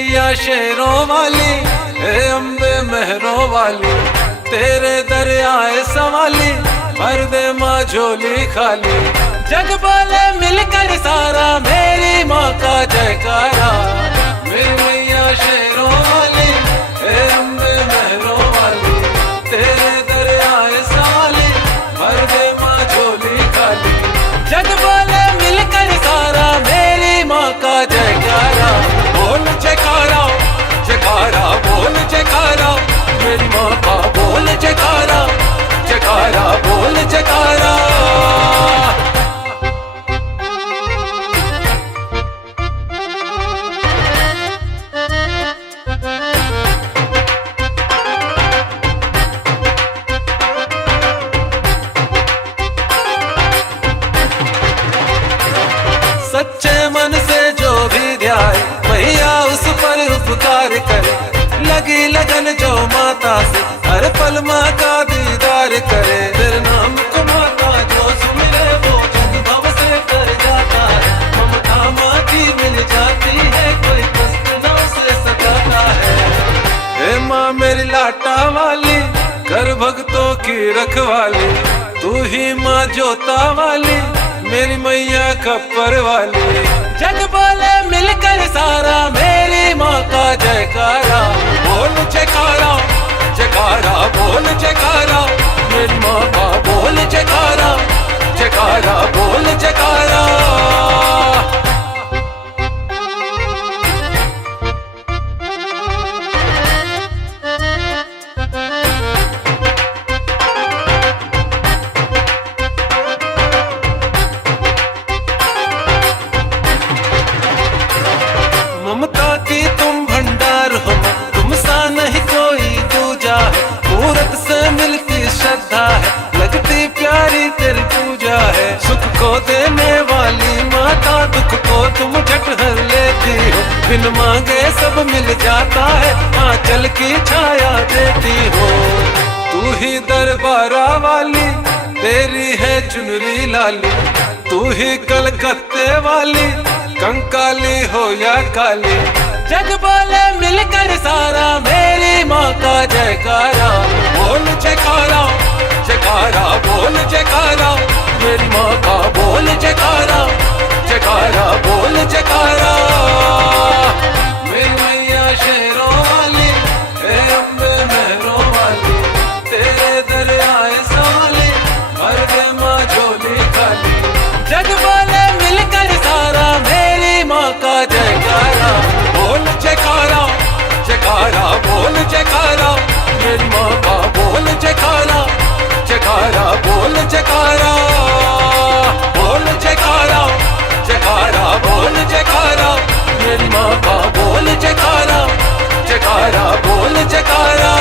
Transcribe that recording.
मैया शेरों वाली, हे अम्बे मेहरों वाली, तेरे दरियाए सवाली, भर दे माँ झोली खाली। जग बोले मिलकर सारा, मेरी माँ का जयकारा। मेरी मैया शेरों वाली, हे अम्बे मेहरों वाली, तेरे दरियाए सवाली, भर दे माँ झोली खाली। जग बोले मिलकर सारा, मेरी माँ का जयकारा। बोल जयकारा, जयकारा बोल जयकारा, मेरी माँ का बोल जयकारा, जयकारा बोल जयकारा। सच्चे मन से जो भी ध्याए, मैया उस पर उपकार करे। लगी लगन जो माता से, हर पल माँ का दीदार करे। तेरे नाम को माता जो सुमिरे, वो जग भव से कर जाता है। ममता माँ की मिल जाती है, कोई कष्ट ना उसे सताता है। हे माँ मेरी लाटा वाली, कर भक्तों की रखवाली, तू ही माँ जोता वाली, मेरी मैया खप्पर वाली। जग बोले मिलकर सारा, मेरी माँ का जयकारा। बोल जयकारा, जयकारा बोल जयकारा, मेरी माँ का बोल जयकारा, जयकारा बोल जयकारा। ममता की तुम भंडार हो, तुम सा नहीं कोई दूजा है। मूरत से मिलती श्रद्धा है, लगती प्यारी तेरी पूजा है। सुख को देने वाली माता, दुख को तुम झट हर लेती हो। बिन मांगे सब मिल जाता है, आंचल की छाया देती हो। तू ही दरबारा वाली, तेरी है चुनरी लाली, तू ही कलकत्ते वाली, कंकाली हो या काली। जग बोले मिलकर सारा, मेरी माँ का जयकारा। बोल जयकारा, जयकारा बोल जयकारा, मेरी माँ का बोल जयकारा, जयकारा बोल जयकारा। मेरी मैया शेरों वाली, हे अम्बे मेहरों वाली, तेरे दरियाए सवाली, भर दे माँ झोली खाली। जग बोले मिलकर सारा, मेरी माँ का जयकारा। बोल जयकारा, जयकारा बोल जयकारा, मेरी माँ का बोल जयकारा, जयकारा बोल जयकारा। बोल जयकारा, जयकारा बोल जयकारा, मेरी माँ का बोल जयकारा, जयकारा बोल जयकारा।